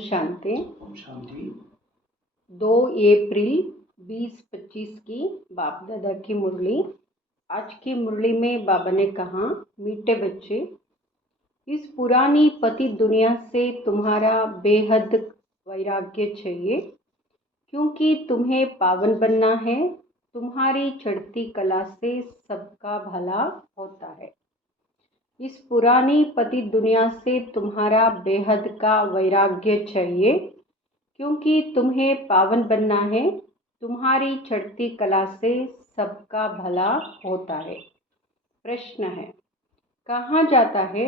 शांति। ओम शांति। 2 अप्रैल 2025 की बाप दादा की मुरली। आज की मुरली में बाबा ने कहा, मीठे बच्चे, इस पुरानी पति दुनिया से तुम्हारा बेहद वैराग्य चाहिए, क्योंकि तुम्हें पावन बनना है। तुम्हारी चढ़ती कला से सबका भला होता है। इस पुरानी पति दुनिया से तुम्हारा बेहद का वैराग्य चाहिए, क्योंकि तुम्हें पावन बनना है। तुम्हारी चढ़ती कला से सबका भला होता है। प्रश्न है, कहा जाता है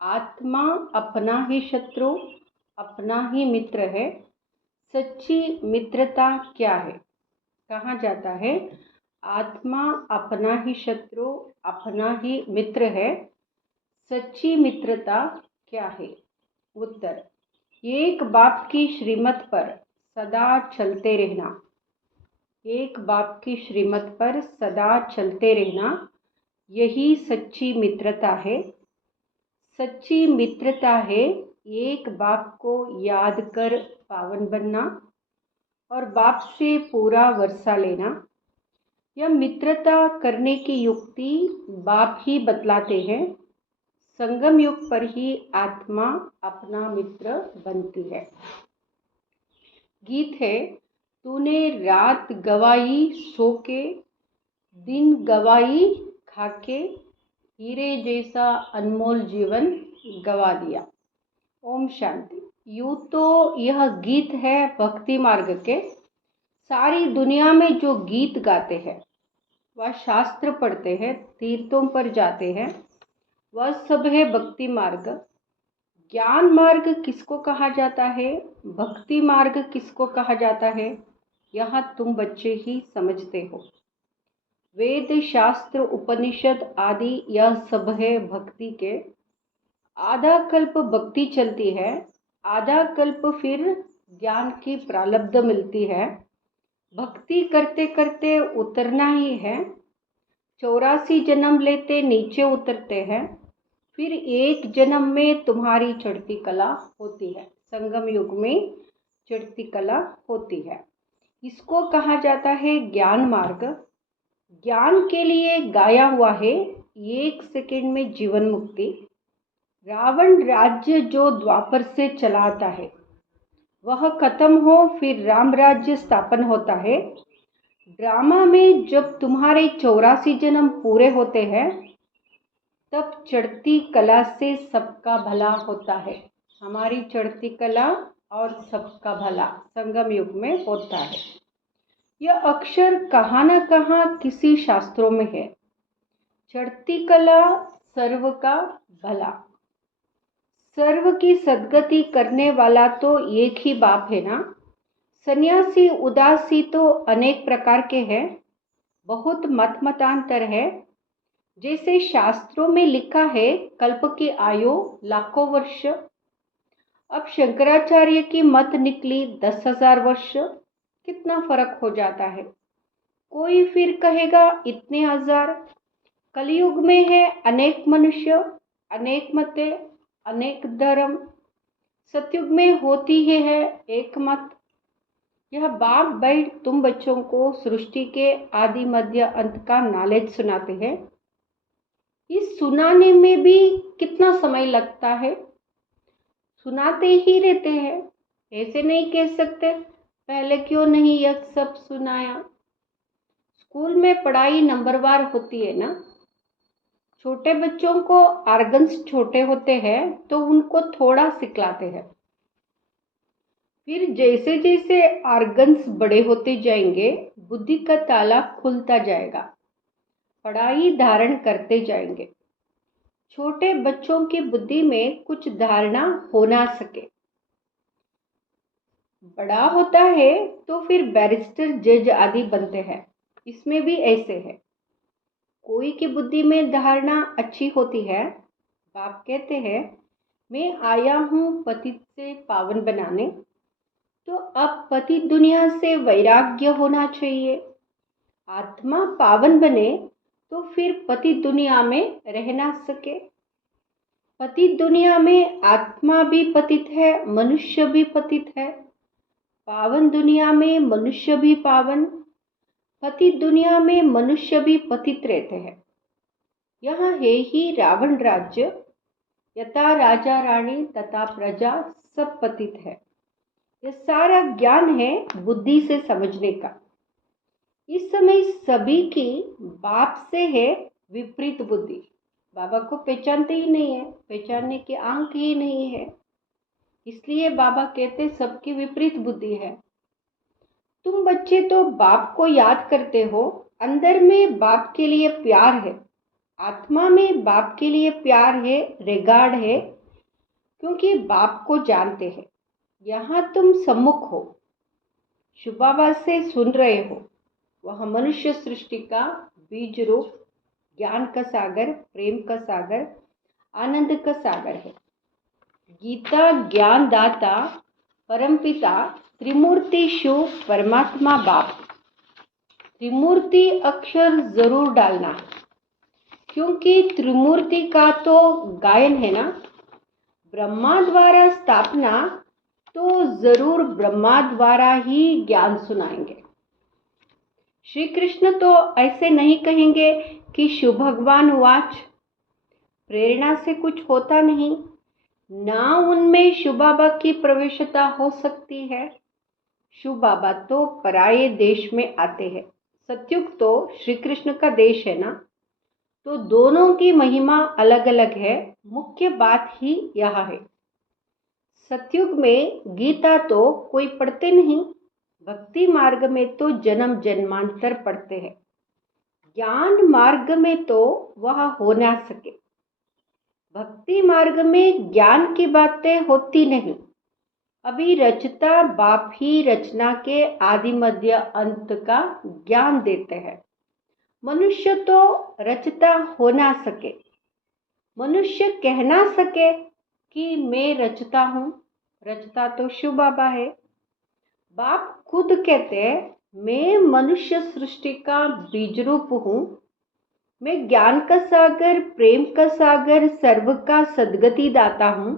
आत्मा अपना ही शत्रु, अपना ही मित्र है। सच्ची मित्रता क्या है? कहा जाता है आत्मा अपना ही शत्रु, अपना ही मित्र है। सच्ची मित्रता क्या है? उत्तर, एक बाप की श्रीमत पर सदा चलते रहना। एक बाप की श्रीमत पर सदा चलते रहना, यही सच्ची मित्रता है। सच्ची मित्रता है एक बाप को याद कर पावन बनना और बाप से पूरा वर्षा लेना। यह मित्रता करने की युक्ति बाप ही बतलाते हैं। संगम युग पर ही आत्मा अपना मित्र बनती है। गीत है, तूने रात गवाई सो के, दिन गवाई खाके, हीरे जैसा अनमोल जीवन गवा दिया। ओम शांति। यूँ तो यह गीत है भक्ति मार्ग के। सारी दुनिया में जो गीत गाते हैं, वह शास्त्र पढ़ते हैं, तीर्थों पर जाते हैं, वह सब है भक्ति मार्ग। ज्ञान मार्ग किसको कहा जाता है, भक्ति मार्ग किसको कहा जाता है, यह तुम बच्चे ही समझते हो। वेद शास्त्र उपनिषद आदि यह सब है भक्ति के। आधा कल्प भक्ति चलती है, आधा कल्प फिर ज्ञान की प्रारब्ध मिलती है। भक्ति करते करते उतरना ही है। 84 जन्म लेते नीचे उतरते हैं, फिर एक जन्म में तुम्हारी चढ़ती कला होती है। संगम युग में चढ़ती कला होती है। इसको कहा जाता है ज्ञान मार्ग। ज्ञान के लिए गाया हुआ है 1 सेकंड में जीवन मुक्ति। रावण राज्य जो द्वापर से चलाता है, वह खत्म हो फिर राम राज्य स्थापन होता है। ड्रामा में जब तुम्हारे 84 जन्म पूरे होते हैं, तब चढ़ती कला से सबका भला होता है। हमारी चढ़ती कला और सबका भला संगम युग में होता है। यह अक्षर कहाँ न कहाँ किसी शास्त्रों में है। चढ़ती कला सर्व का भला। सर्व की सद्गति करने वाला तो एक ही बाप है ना। सन्यासी उदासी तो अनेक प्रकार के हैं, बहुत मत मतांतर है। जैसे शास्त्रों में लिखा है कल्प की आयु लाखों वर्ष। अब शंकराचार्य की मत निकली 10,000 वर्ष। कितना फर्क हो जाता है। कोई फिर कहेगा इतने हजार। कलयुग में है अनेक मनुष्य, अनेक मतें, अनेक धर्म। सतयुग में होती है एक मत। यह बाप बैठ तुम बच्चों को सृष्टि के आदि मध्य अंत का नॉलेज सुनाते हैं। इस सुनाने में भी कितना समय लगता है। सुनाते ही रहते हैं। ऐसे नहीं कह सकते पहले क्यों नहीं यह सब सुनाया। स्कूल में पढ़ाई नंबरवार होती है ना। छोटे बच्चों को आर्गन्स छोटे होते हैं तो उनको थोड़ा सिखलाते हैं। फिर जैसे जैसे आर्गन्स बड़े होते जाएंगे, बुद्धि का ताला खुलता जाएगा, पढ़ाई धारण करते जाएंगे। छोटे बच्चों की बुद्धि में कुछ धारणा हो ना सके। बड़ा होता है तो फिर बैरिस्टर जज आदि बनते हैं। इसमें भी ऐसे है। कोई की बुद्धि में धारणा अच्छी होती है। बाप कहते हैं मैं आया हूँ पतित से पावन बनाने। तो अब पति दुनिया से वैराग्य होना चाहिए। आत्मा पावन बने तो फिर पति दुनिया में रह ना सके। पतित दुनिया में आत्मा भी पतित है, मनुष्य भी पतित है। पावन दुनिया में मनुष्य भी पावन, पतित दुनिया में मनुष्य भी पतित रहते हैं। यह है ही रावण राज्य, यथा राजा रानी तथा प्रजा सब पतित है। यह सारा ज्ञान है बुद्धि से समझने का। इस समय सभी की बाप से है विपरीत बुद्धि। बाबा को पहचानते ही नहीं है, पहचानने के आंक ही नहीं है, इसलिए बाबा कहते सबकी विपरीत बुद्धि है। तुम बच्चे तो बाप को याद करते हो, अंदर में बाप के लिए प्यार है, आत्मा में बाप के लिए प्यार है, रिगार्ड है, क्योंकि बाप को जानते हैं। यहाँ तुम सम्मुख हो, शिव बाबा से सुन रहे हो। वह मनुष्य सृष्टि का बीज रूप ज्ञान का सागर, प्रेम का सागर, आनंद का सागर है। गीता ज्ञानदाता परमपिता त्रिमूर्ति शिव परमात्मा बाप। त्रिमूर्ति अक्षर जरूर डालना, क्योंकि त्रिमूर्ति का तो गायन है ना। ब्रह्मा द्वारा स्थापना, तो जरूर ब्रह्मा द्वारा ही ज्ञान सुनाएंगे। श्री कृष्ण तो ऐसे नहीं कहेंगे कि शिव भगवान वाच, प्रेरणा से कुछ होता नहीं, ना उनमें शिव बाबा की प्रवेशता हो सकती है। शिव बाबा तो पराये देश में आते हैं। सतयुग तो श्री कृष्ण का देश है ना, तो दोनों की महिमा अलग अलग है। मुख्य बात ही यह है। सतयुग में गीता तो कोई पढ़ते नहीं, भक्ति मार्ग में तो जन्म जन्मांतर पढ़ते हैं। ज्ञान मार्ग में तो वह हो ना सके। भक्ति मार्ग में ज्ञान की बातें होती नहीं। अभी रचता बाप ही रचना के आदि मध्य अंत का ज्ञान देते हैं। मनुष्य तो रचता हो ना सके। मनुष्य कह ना सके कि मैं रचता हूँ, रचता तो शिव बाबा है। बाप खुद कहते हैं, मैं मनुष्य सृष्टि का बीज रूप हूँ, मैं ज्ञान का सागर, प्रेम का सागर, सर्व का सद्गति दाता हूँ।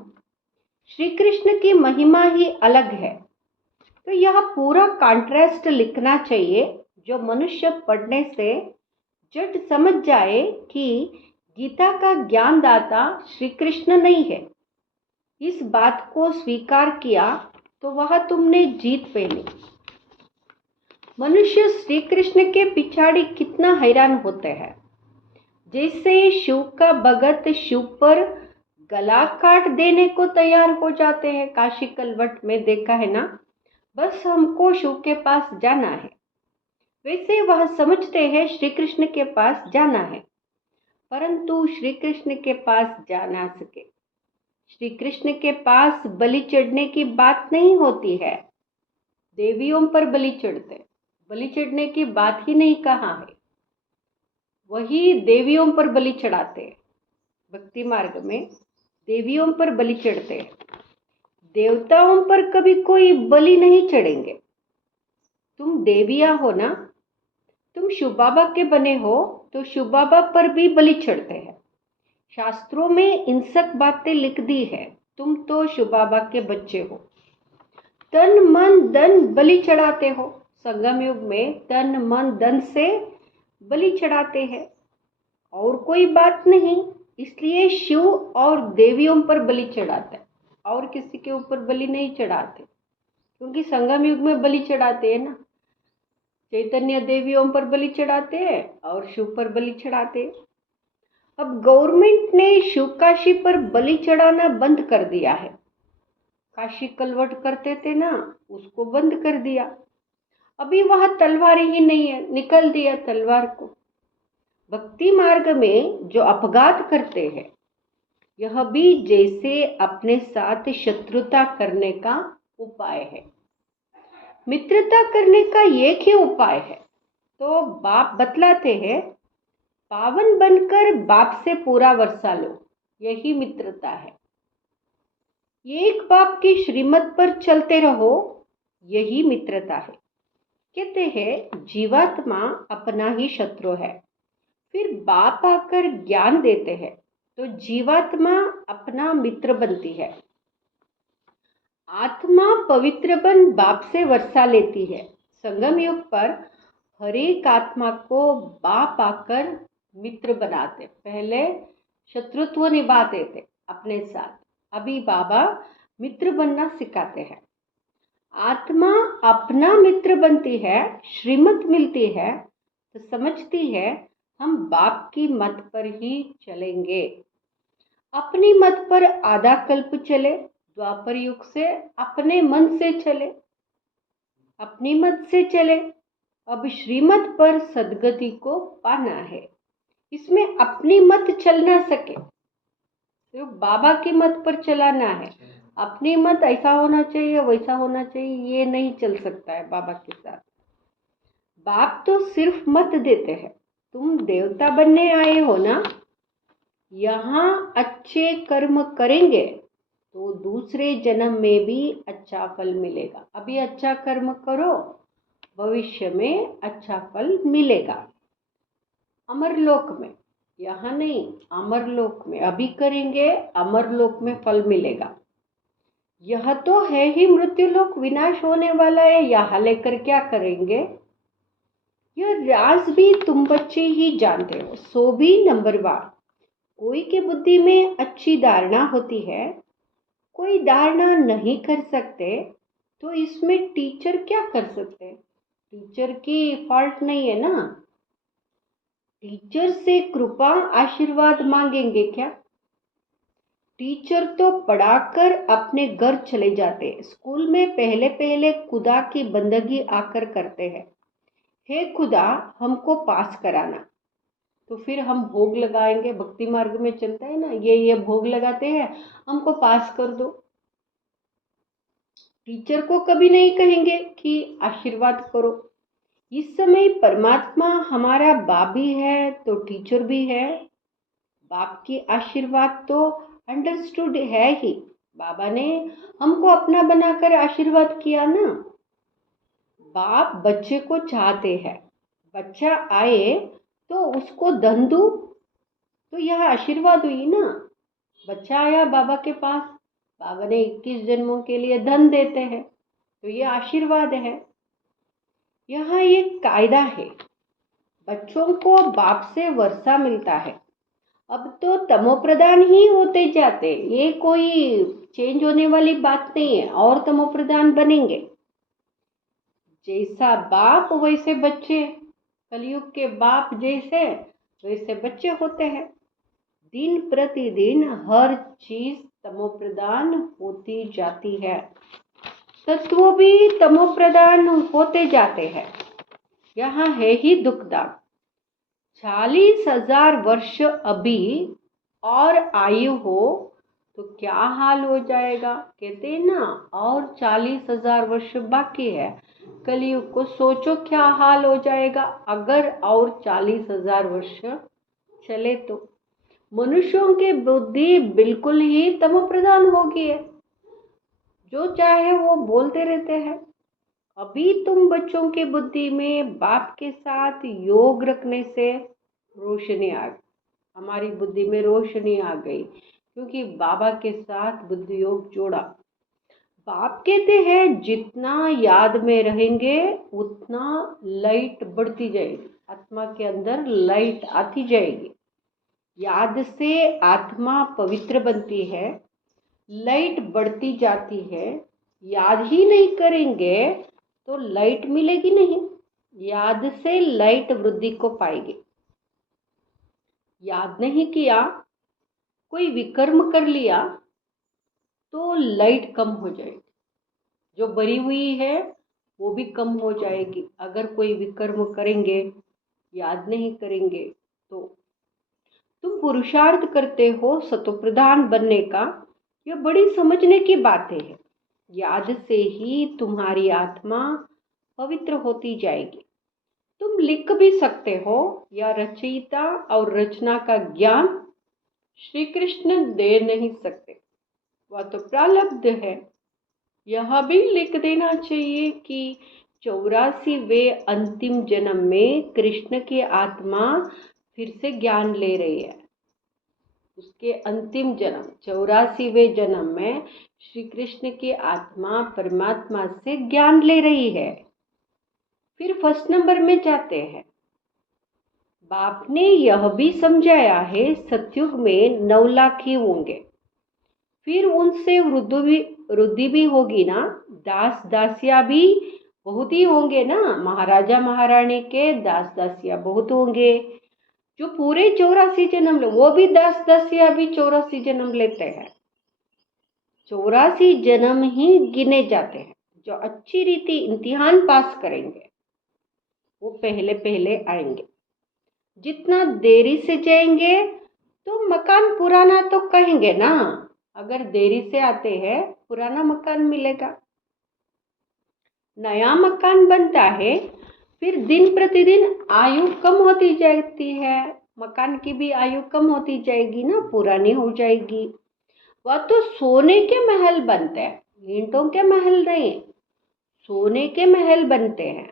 श्री कृष्ण की महिमा ही अलग है। तो यह पूरा कॉन्ट्रास्ट लिखना चाहिए, जो मनुष्य पढ़ने से झट समझ जाए कि गीता का ज्ञानदाता श्री कृष्ण नहीं है। इस बात को स्वीकार किया तो वह तुमने जीत पहनी। मनुष्य श्री कृष्ण के पिछाड़ी कितना हैरान होते हैं। जैसे शिव का भगत शिव पर गला काट देने को तैयार हो जाते हैं। काशी कलवट में देखा है ना, बस हमको शिव के पास जाना है। वैसे वह समझते हैं श्री कृष्ण के पास जाना है, परंतु श्री कृष्ण के पास जा ना सके। श्री कृष्ण के पास बलि चढ़ने की बात नहीं होती है। देवियों पर बलि चढ़ते, बलि चढ़ने की बात ही नहीं कहा है। वही देवियों पर बलि चढ़ाते। भक्ति मार्ग में देवियों पर बलि चढ़ते हैं, देवताओं पर कभी कोई बलि नहीं चढ़ेंगे। तुम देवियां हो ना, तुम शिव बाबा के बने हो, तो शिव बाबा पर भी बलि चढ़ते हैं। शास्त्रों में इन सब बातें लिख दी है। तुम तो शिव बाबा के बच्चे हो, तन मन धन बलि चढ़ाते हो। संगम युग में तन मन धन से बलि चढ़ाते हैं, और कोई बात नहीं। इसलिए शिव और देवियों पर बलि चढ़ाते हैं, और किसी के ऊपर बलि नहीं चढ़ाते, क्योंकि संगम युग में बलि चढ़ाते हैं ना। चैतन्य देवियों पर बलि चढ़ाते हैं और शिव पर बलि चढ़ाते हैं। अब गवर्नमेंट ने शिव काशी पर बलि चढ़ाना बंद कर दिया है। काशी कलवट करते थे ना, उसको बंद कर दिया। अभी वह तलवार ही नहीं है, निकल दिया तलवार को। भक्ति मार्ग में जो अपघात करते हैं, यह भी जैसे अपने साथ शत्रुता करने का उपाय है। मित्रता करने का एक ही उपाय है। तो बाप बतलाते हैं, पावन बनकर बाप से पूरा वर्षा लो, यही मित्रता है। एक बाप की श्रीमत पर चलते रहो, यही मित्रता है। कहते हैं जीवात्मा अपना ही शत्रु है। फिर बाप आकर ज्ञान देते हैं, तो जीवात्मा अपना मित्र बनती है। आत्मा पवित्र बन बाप से वर्षा लेती है। संगम युग पर हर एक आत्मा को बाप आकर मित्र बनाते। पहले शत्रुत्व निभाते थे अपने साथ, अभी बाबा मित्र बनना सिखाते हैं। आत्मा अपना मित्र बनती है, श्रीमत मिलती है तो समझती है हम बाप की मत पर ही चलेंगे। अपनी मत पर आधा कल्प चले, द्वापर युग से अपने मन से चले, अपनी मत से चले। अब श्रीमत पर सदगति को पाना है, इसमें अपनी मत चल ना सके, तो बाबा की मत पर चलाना है। अपनी मत ऐसा होना चाहिए वैसा होना चाहिए, ये नहीं चल सकता है बाबा के साथ। बाप तो सिर्फ मत देते हैं, तुम देवता बनने आए हो ना, यहाँ अच्छे कर्म करेंगे तो दूसरे जन्म में भी अच्छा फल मिलेगा। अभी अच्छा कर्म करो, भविष्य में अच्छा फल मिलेगा। अमरलोक में, यहाँ नहीं, अमरलोक में अभी करेंगे, अमरलोक में फल मिलेगा। यह तो है ही मृत्युलोक, विनाश होने वाला है, यहाँ लेकर क्या करेंगे? यह राज भी तुम बच्चे ही जानते हो। सो भी नंबरवार, कोई के बुद्धि में अच्छी धारणा होती है, कोई धारणा नहीं कर सकते, तो इसमें टीचर क्या कर सकते? टीचर की फॉल्ट नहीं है ना। टीचर से कृपा आशीर्वाद मांगेंगे क्या? टीचर तो पढ़ाकर अपने घर चले जाते। स्कूल में पहले पहले खुदा की बंदगी आकर करते हैं, हे खुदा हमको पास कराना। तो फिर हम भोग लगाएंगे, भक्ति मार्ग में चलता है ना, ये भोग लगाते हैं, हमको पास कर दो। टीचर को कभी नहीं कहेंगे कि आशीर्वाद करो। इस समय परमात्मा हमारा बाप भी है तो टीचर भी है। बाप की आशीर्वाद तो अंडरस्टूड है ही, बाबा ने हमको अपना बनाकर आशीर्वाद किया ना। बाप बच्चे को चाहते हैं, बच्चा आए तो उसको धन दो, तो यह आशीर्वाद हुई ना। बच्चा आया बाबा के पास, बाबा ने 21 जन्मों के लिए धन देते हैं, तो ये आशीर्वाद है। यहाँ एक कायदा है, बच्चों को बाप से वर्षा मिलता है। अब तो तमोप्रधान ही होते जाते, ये कोई चेंज होने वाली बात नहीं है, और तमोप्रधान बनेंगे। जैसा बाप वैसे बच्चे, कलयुग के बाप जैसे वैसे बच्चे होते हैं। दिन प्रतिदिन हर चीज तमोप्रधान होती जाती है, तत्व भी तमोप्रधान होते जाते हैं। यहाँ है ही दुखदायक। 40,000 वर्ष अभी और आयु हो तो क्या हाल हो जाएगा? कहते हैं ना, और 40,000 वर्ष बाकी है कलयुग को, सोचो क्या हाल हो जाएगा अगर और 40,000 वर्ष चले तो। मनुष्यों की बुद्धि बिल्कुल ही तमोप्रधान हो गई है, जो चाहे वो बोलते रहते हैं। अभी तुम बच्चों की बुद्धि में बाप के साथ योग रखने से रोशनी आ गई, हमारी बुद्धि में रोशनी आ गई, क्योंकि बाबा के साथ बुद्धि योग जोड़ा। बाप कहते हैं जितना याद में रहेंगे उतना लाइट बढ़ती जाएगी, आत्मा के अंदर लाइट आती जाएगी। याद से आत्मा पवित्र बनती है, लाइट बढ़ती जाती है। याद ही नहीं करेंगे तो लाइट मिलेगी नहीं, याद से लाइट वृद्धि को पाएगी। याद नहीं किया, कोई विकर्म कर लिया तो लाइट कम हो जाएगी, जो भरी हुई है वो भी कम हो जाएगी। अगर कोई विकर्म करेंगे, याद नहीं करेंगे तो। तुम पुरुषार्थ करते हो सतोप्रधान बनने का, यह बड़ी समझने की बातें हैं। याद से ही तुम्हारी आत्मा पवित्र होती जाएगी। तुम लिख भी सकते हो, या रचयिता और रचना का ज्ञान श्री कृष्ण दे नहीं सकते, वह तो प्रारब्ध है। यह भी लिख देना चाहिए कि 84वें अंतिम जन्म में कृष्ण की आत्मा फिर से ज्ञान ले रही है। उसके अंतिम जन्म 84वें जन्म में श्री कृष्ण की आत्मा परमात्मा से ज्ञान ले रही है। फिर फर्स्ट नंबर में जाते हैं। बाप ने यह भी समझाया है सतयुग में 9 लाख ही होंगे, फिर उनसे वृद्धि भी होगी ना, दास दासिया भी बहुत ही होंगे ना, महाराजा महारानी के दास दासिया बहुत होंगे जो पूरे 84 जन्म ले, वो भी दास दासिया भी 84 जन्म लेते हैं। 84 जन्म ही गिने जाते हैं। जो अच्छी रीति इम्तिहान पास करेंगे वो पहले पहले आएंगे। जितना देरी से जाएंगे तो मकान पुराना तो कहेंगे ना, अगर देरी से आते हैं पुराना मकान मिलेगा। नया मकान बनता है, फिर दिन प्रतिदिन आयु कम होती जाती है, मकान की भी आयु कम होती जाएगी ना, पुरानी हो जाएगी। वह तो सोने के महल बनते हैं, ईंटों के महल नहीं, सोने के महल बनते हैं।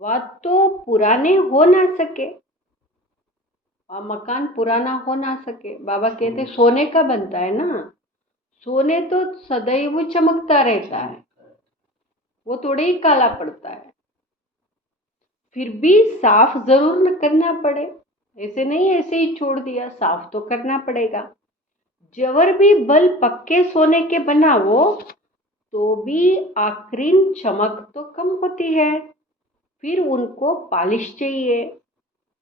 वह तो पुराने हो ना सके, वह मकान पुराना हो ना सके। बाबा कहते सोने का बनता है ना, सोने तो सदैव चमकता रहता है, वो थोड़े ही काला पड़ता है। फिर भी साफ जरूर न करना पड़े, ऐसे नहीं ऐसे ही छोड़ दिया, साफ तो करना पड़ेगा। जवर भी बल पक्के सोने के बनाओ तो भी आखिरी चमक तो कम होती है, फिर उनको पॉलिश चाहिए।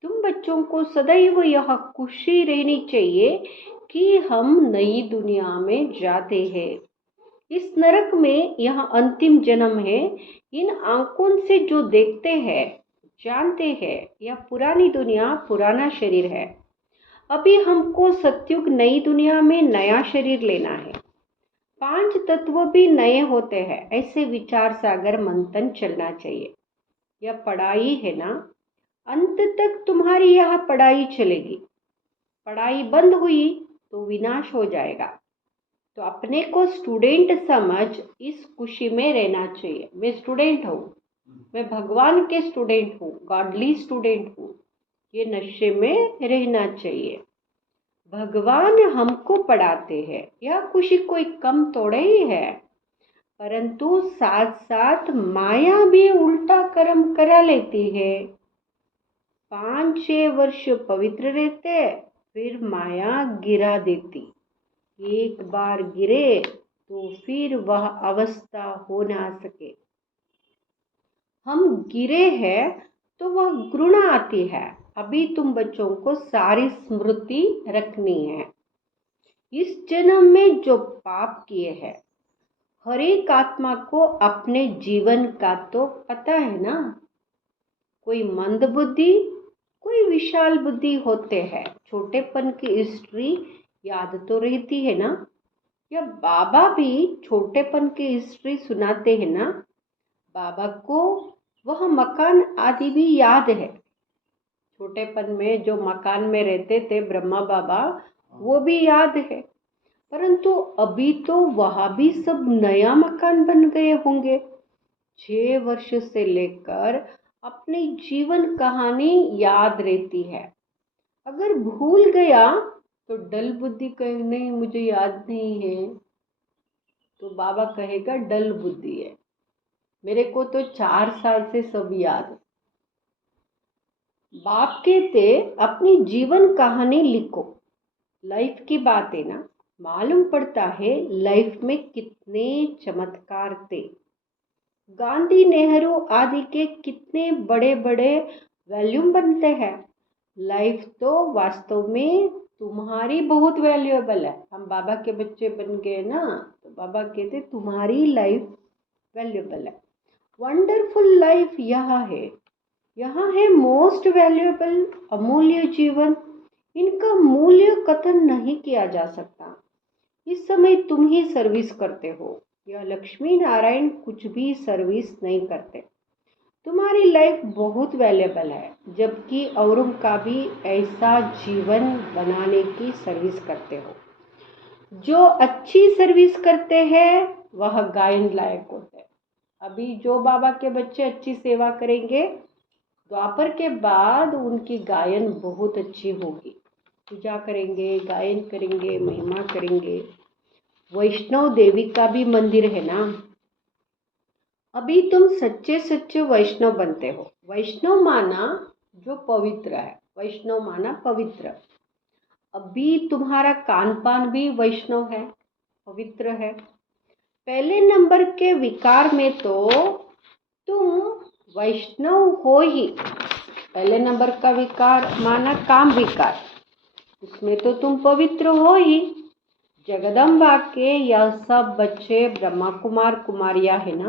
तुम बच्चों को सदैव यह खुशी रहनी चाहिए कि हम नई दुनिया में जाते हैं। इस नरक में यह अंतिम जन्म है। इन आंखों से जो देखते हैं जानते हैं यह पुरानी दुनिया पुराना शरीर है। अभी हमको सतयुग नई दुनिया में नया शरीर लेना है। 5 तत्व भी नए होते हैं, ऐसे विचार सागर मंथन चलना चाहिए। यह पढ़ाई है ना, अंत तक तुम्हारी यह पढ़ाई चलेगी। पढ़ाई बंद हुई तो विनाश हो जाएगा। तो अपने को स्टूडेंट समझ इस खुशी में रहना चाहिए। मैं स्टूडेंट हूँ, मैं भगवान के स्टूडेंट हूँ, गॉडली स्टूडेंट हूँ, ये नशे में रहना चाहिए। भगवान हमको पढ़ाते हैं, यह खुशी कोई कम थोड़े ही है, परंतु साथ साथ माया भी उल्टा कर्म करा लेती है। 5-6 वर्ष पवित्र रहते, फिर माया गिरा देती। एक बार गिरे तो फिर वह अवस्था हो ना सके। हम गिरे हैं तो वह घृण आती है। अभी तुम बच्चों को सारी स्मृति रखनी है। इस जन्म में जो पाप किए हैं, हर एक आत्मा को अपने जीवन का तो पता है ना। कोई मंद बुद्धि, कोई विशाल बुद्धि होते हैं। छोटेपन की हिस्ट्री याद तो रहती है ना, या बाबा भी छोटेपन की हिस्ट्री सुनाते हैं ना। बाबा को वह मकान आदि भी याद है। छोटेपन में जो मकान में रहते थे ब्रह्मा बाबा, वो भी याद है। परंतु अभी तो वहाँ भी सब नया मकान बन गए होंगे। 6 वर्ष से लेकर अपनी जीवन कहानी याद रहती है। अगर भूल गया तो डल बुद्धि कहे नहीं मुझे याद नहीं है, तो बाबा कहेगा डल बुद्धि है, मेरे को तो 4 साल से सब याद। बाप कहते अपनी जीवन कहानी लिखो, लाइफ की बात है ना। मालूम पड़ता है लाइफ में कितने चमत्कार थे। गांधी नेहरू आदि के कितने बड़े बड़े वैल्यूम बनते हैं। लाइफ तो वास्तव में तुम्हारी बहुत वैल्यूएबल है। हम बाबा के बच्चे बन गए ना, तो बाबा कहते तुम्हारी लाइफ वैल्यूएबल है। वंडरफुल लाइफ यहाँ है मोस्ट वैल्यूएबल, अमूल्य जीवन। इनका मूल्य कथन नहीं किया जा सकता। इस समय तुम ही सर्विस करते हो, यह लक्ष्मी नारायण कुछ भी सर्विस नहीं करते। तुम्हारी लाइफ बहुत वैल्यूएबल है, जबकि औरों का भी ऐसा जीवन बनाने की सर्विस करते हो। जो अच्छी सर्विस करते हैं वह गायन लायक होते हैं। अभी जो बाबा के बच्चे अच्छी सेवा करेंगे, द्वापर के बाद उनकी गायन बहुत अच्छी होगी। पूजा करेंगे, गायन करेंगे, महिमा करेंगे। वैष्णव देवी का भी मंदिर है ना। अभी तुम सच्चे सच्चे वैष्णव बनते हो। वैष्णव माना जो पवित्र है, वैष्णव माना पवित्र। अभी तुम्हारा कान पान भी वैष्णव है, पवित्र है। पहले नंबर के विकार में तो तुम वैष्णव हो ही। पहले नंबर का विकार माना काम विकार, उसमें तो तुम पवित्र हो ही। जगदम्बा के यह सब बच्चे ब्रह्मा कुमार कुमारियां है ना,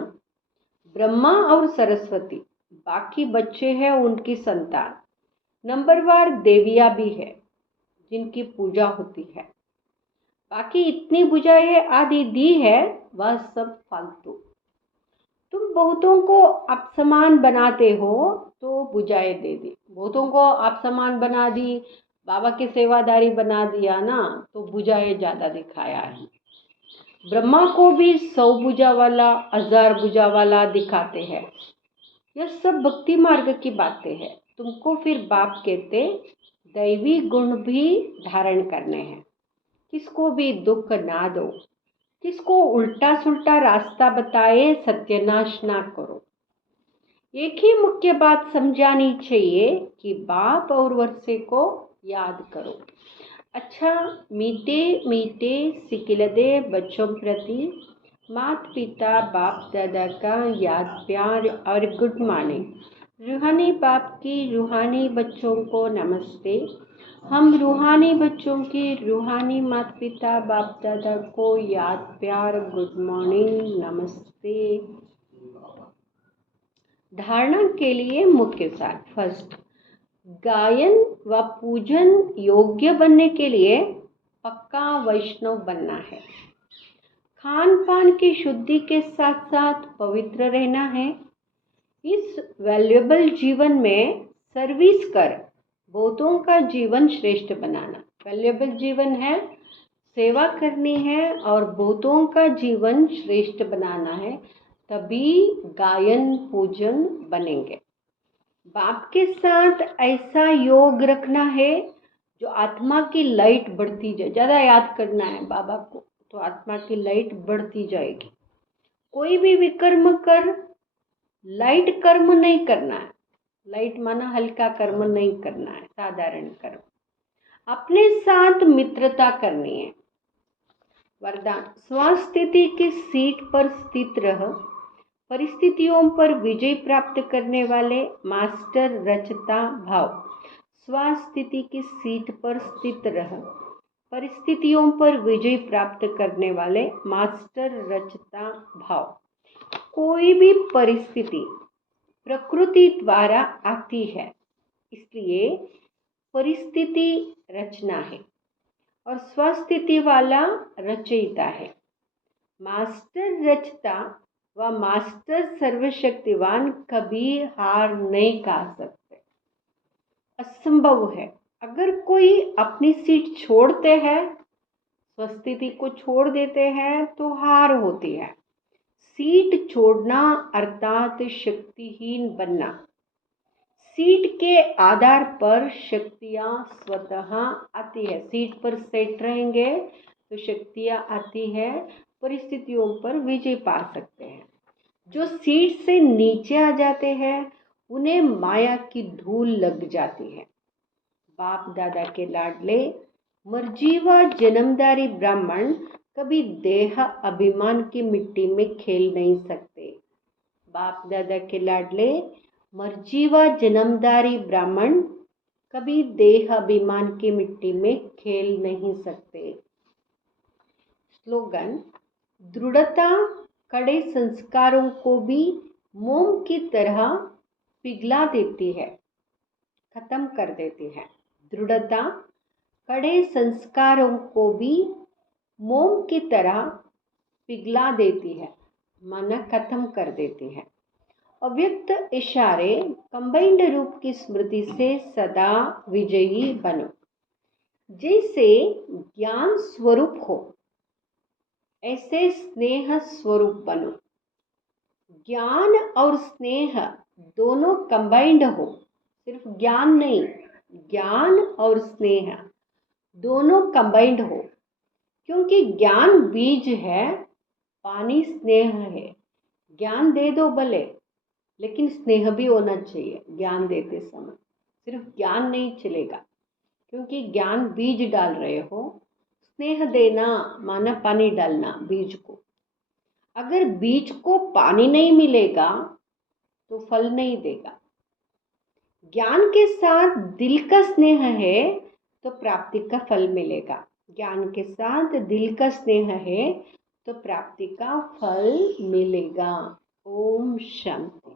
ब्रह्मा और सरस्वती, बाकी बच्चे हैं उनकी संतान। नंबरवार देवियां भी है जिनकी पूजा होती है। बाकी इतनी बुझाएं आदि दी है, वह सब फालतू। तुम बहुतों को आप समान बनाते हो तो बुझाएं दे दी। बहुतों को आप समान बना दी, बाबा की सेवादारी बना दिया ना, तो बुझाएं ज़्यादा दिखाया है। ब्रह्मा को भी 100 भुजा वाला, 1000 भुजा वाला दिखाते हैं। यह सब भक्ति मार्ग की बातें हैं। तुमको फिर बाप कहते दैवी गुण भी धारण करने हैं। किसको भी दुख ना दो, किसको उल्टा सुल्टा रास्ता बताए सत्यानाश ना करो। एक ही मुख्य बात समझानी चाहिए कि बाप और वर्षे को याद करो। अच्छा, मीठे मीठे सिकिलदे बच्चों प्रति माता पिता बाप दादा का याद प्यार और गुड मॉर्निंग। रूहानी बाप की रूहानी बच्चों को नमस्ते। हम रूहानी बच्चों की रूहानी माता पिता बाप दादा को याद प्यार गुड मॉर्निंग नमस्ते। धारणा के लिए मुख्य सार। फर्स्ट, गायन व पूजन योग्य बनने के लिए पक्का वैष्णव बनना है। खान पान की शुद्धि के साथ साथ पवित्र रहना है। इस वैल्यूएबल जीवन में सर्विस कर बहुतों का जीवन श्रेष्ठ बनाना। वैल्यूएबल जीवन है, सेवा करनी है और बहुतों का जीवन श्रेष्ठ बनाना है, तभी गायन पूजन बनेंगे। बाप के साथ ऐसा योग रखना है जो आत्मा की लाइट बढ़ती जाए। ज़्यादा याद करना है बाबा को तो आत्मा की लाइट बढ़ती जाएगी। कोई भी विकर्म कर, लाइट कर्म नहीं करना है। लाइट माना हल्का कर्म नहीं करना है, साधारण कर्म। अपने साथ मित्रता करनी है। वरदान, स्वस्थिति की सीट पर स्थित रह, परिस्थितियों पर विजय प्राप्त करने वाले मास्टर रचता भाव। स्वस्थिति की सीट पर स्थित रह, परिस्थितियों पर विजय प्राप्त करने वाले मास्टर रचता भाव। कोई भी परिस्थिति प्रकृति द्वारा आती है, इसलिए परिस्थिति रचना है और स्वस्थिति वाला रचयिता है। मास्टर रचता व मास्टर सर्वशक्तिवान कभी हार नहीं खा सकते, असंभव है। अगर कोई अपनी सीट छोड़ते हैं, स्वस्थिति को छोड़ देते हैं तो हार होती है। सीट छोड़ना अर्थात शक्तिहीन बनना। सीट के आधार पर शक्तियाँ स्वतः आती है। सीट पर सेट रहेंगे तो शक्तियाँ आती है, परिस्थितियों पर विजय पा सकते हैं। जो सीट से नीचे आ जाते हैं उन्हें माया की धूल लग जाती है। बाप दादा के लाडले मर्जीवा जन्मदारी ब्राह्मण कभी देह अभिमान की मिट्टी में खेल नहीं सकते। बाप दादा के लाडले मर्जीवा जन्मदारी ब्राह्मण कभी देह अभिमान की मिट्टी में खेल नहीं सकते। स्लोगन, दृढ़ता कड़े संस्कारों को भी मोम की तरह पिघला देती है, खत्म कर देती है। दृढ़ता कड़े संस्कारों को भी मोम की तरह पिघला देती है, माना खत्म कर देती है। अव्यक्त इशारे कंबाइंड रूप की स्मृति से सदा विजयी बनो। जैसे ज्ञान स्वरूप हो ऐसे स्नेह स्वरूप बनो। ज्ञान और स्नेह दोनों कंबाइंड हो, सिर्फ ज्ञान नहीं, ज्ञान और स्नेह दोनों कंबाइंड हो, क्योंकि ज्ञान बीज है, पानी स्नेह है। ज्ञान दे दो भले, लेकिन स्नेह भी होना चाहिए ज्ञान देते समय। सिर्फ ज्ञान नहीं चलेगा, क्योंकि ज्ञान बीज डाल रहे हो। स्नेह देना माना पानी डालना बीज को। अगर बीज को पानी नहीं मिलेगा तो फल नहीं देगा। ज्ञान के साथ दिल का स्नेह है तो प्राप्ति का फल मिलेगा। ज्ञान के साथ दिल का स्नेह है तो प्राप्ति का फल मिलेगा। ओम शांति।